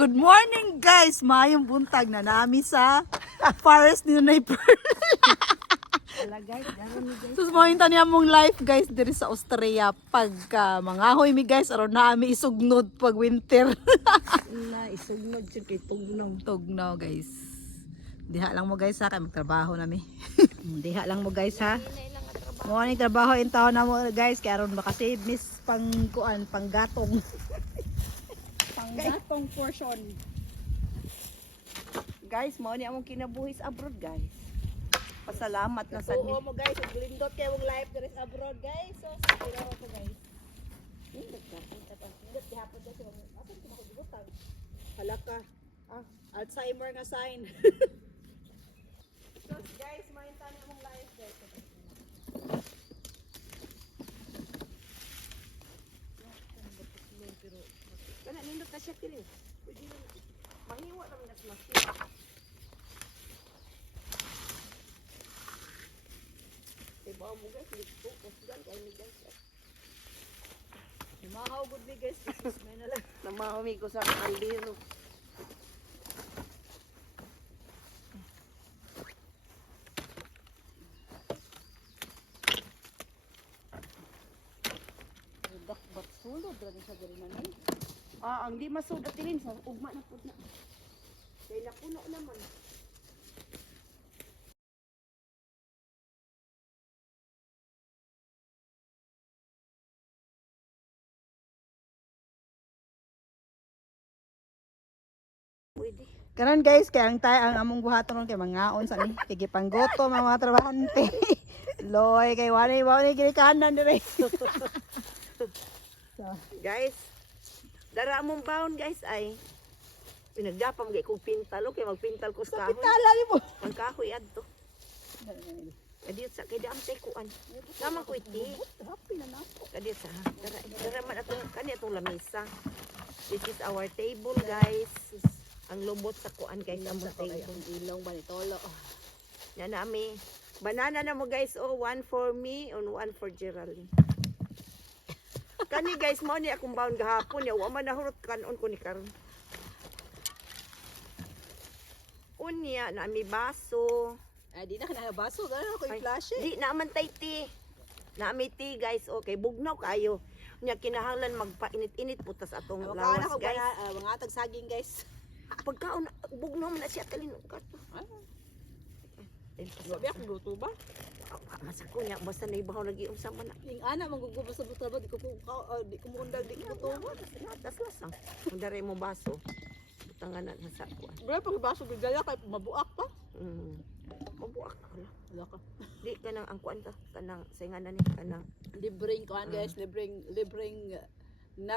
Good morning guys! Mayong buntag na nami sa forest ni Nanay Pearl. Sus mo niya mong life guys diri sa Austria pagka mangahoy mi guys aron nami isugnod pag winter. Isugnod siya kay tugnaw. Tugnaw guys. Diha lang mo guys ha kay magtrabaho nami. Diha lang mo guys ha. Mo ni trabaho in taon na mo guys kay aron makasave miss pang kuan pang gatong. Panggatong portion. Guys, mo ni among kinabuhi sa abroad, guys. Pasalamat na sa Oo mo guys, glindot kay mong life diri sa abroad guys. So siguro ko guys. Indot gihapon kasi ako kinakabutang. Hala ka. Alzheimer nga sign. So guys, maintan mong life guys. Kana nindot na siya kini. Pwede na. Mahiwa naman na sila. Diba mo guys, dito kusgan kay ni guys. Mahaw good me guys. May na lang. Namahumi ko sa kaldero. Ba't sulod rin sa diri naman. Ang di masudat din sa ugma na pud na. Kay napuno naman. Pwede. Karon guys, kay ang among buhaton ron kay mangaon sa ni kay gipanggoto mga trabahante. Loy kay wani kini kanan dire. Guys, dara mong baon guys ay pinagdapam gay kong pintal kay magpintal ko sa kahoy. Tala ni mo. Ang kahoy adto. Kadi sa kay dam tay kuan. Naman ko iti. Happy na nako. Kadi sa dara man ato kani atong lamesa. This is our table guys. Ang lubot sa kuan guys ang table. Ilong ba ni tolo. Yan nami. Banana na mo guys. Oh, one for me and one for Geraldine. Kani guys mo ni akong baon gahapon ya wa man nahurot kanon ko ni karon. Unya na mi baso. Ay di na kana baso gano ko Ay, i-flash. Di na man tay ti. Na mi ti guys. Okay, bugnaw kayo. Nya kinahanglan magpainit-init putas atong lawas guys. Mga tag saging guys. Pagkaon bugnaw man na siya talin kato. Sabi ako luto ba? Masako niya basta na ibahaw lagi unsa man na. Ning ana manggugubos sa butra ba di ko di ko muundal di ko to. Tas lasang. Kung dare mo baso. Butangan na sa kuan. Bro pag baso gidala kay mabuak pa. Mabuak na. Wala ka. Di kanang ang kuan ta kanang sainganan ni kanang Libreng kuan guys, libreng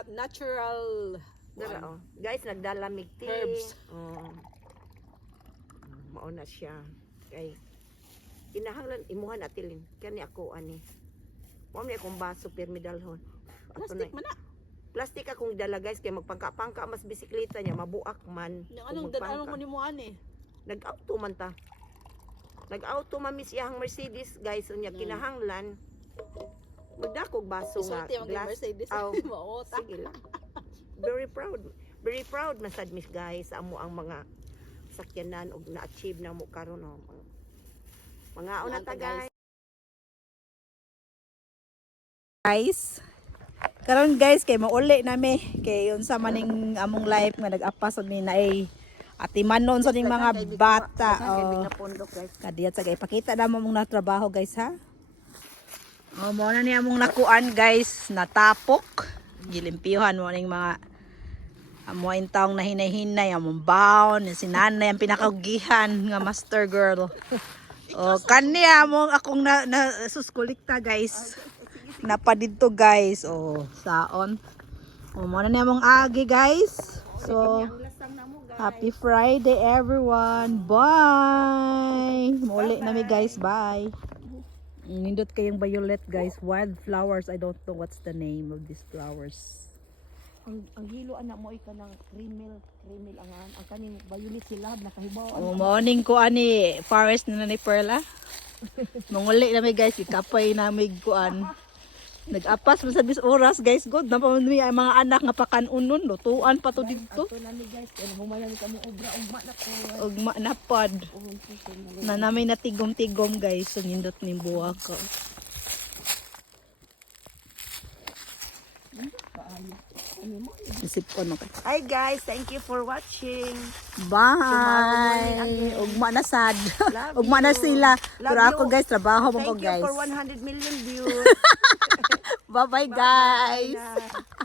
natural dara oh. Guys nagdala mig tea. Herbs. Mao na siya. Kay kinahanglan imuhan atilin kani ako ani. Mao ni akong baso pirmi dalhon. plastic man na. Plastic akong dala guys kay magpangka-pangka mas bisikleta niya mabuak man. Yung anong danalo mo ni mo ani? Nag-auto man ta. Nag-auto man mi siyang Mercedes guys unya kinahanglan magdakog baso nga Isulti ang Mercedes. Aw, Mao ta. sige lang. Very proud. Very proud man sad miss guys sa amo ang mga sakyanan og na-achieve na mo karon no. Mga una ta guys. Guys, karon guys kay mauli nami kay unsa maning among life nga nag-apas ni naay atimanon sa ning mga bata. Kadiyat sa gay pakita na mo mong natrabaho guys ha. Mo na ni among nakuan guys, natapok. Gilimpyuhan mo ning mga amo intawng na hinay-hinay among baon si nanay ang pinakagihan nga master girl. O kaniya among akong na suskulikta guys. Napadidto guys. O saon. O mo na ni among agi guys. So happy Friday everyone. Bye. Muli na mi guys. Bye. Nindot kayong violet guys. Wild flowers. I don't know what's the name of these flowers. Ang hilo anak mo ay kanang creamil ang kaning violet sila nakahibaw. Oh, morning ko ani forest na ni Perla. Manguli na mi guys, ikapay na mi kuan. Nag-apas mo sa bis oras guys, good na pa mi ang mga anak nga pakanunon, lutuan pa to dito. Ito nami guys, kaya humayan kami obra, ugma na ko. Ugma na pod. Na namin natigom-tigom guys, so nindot ni buwak ko. Isip ko no. Hi guys, thank you for watching. Bye. Ugma na sad. Love Ugma na you. sila. Love Pero ako you. guys, trabaho mo ko Thank you guys. for 100 million views. Bye bye guys. Bye.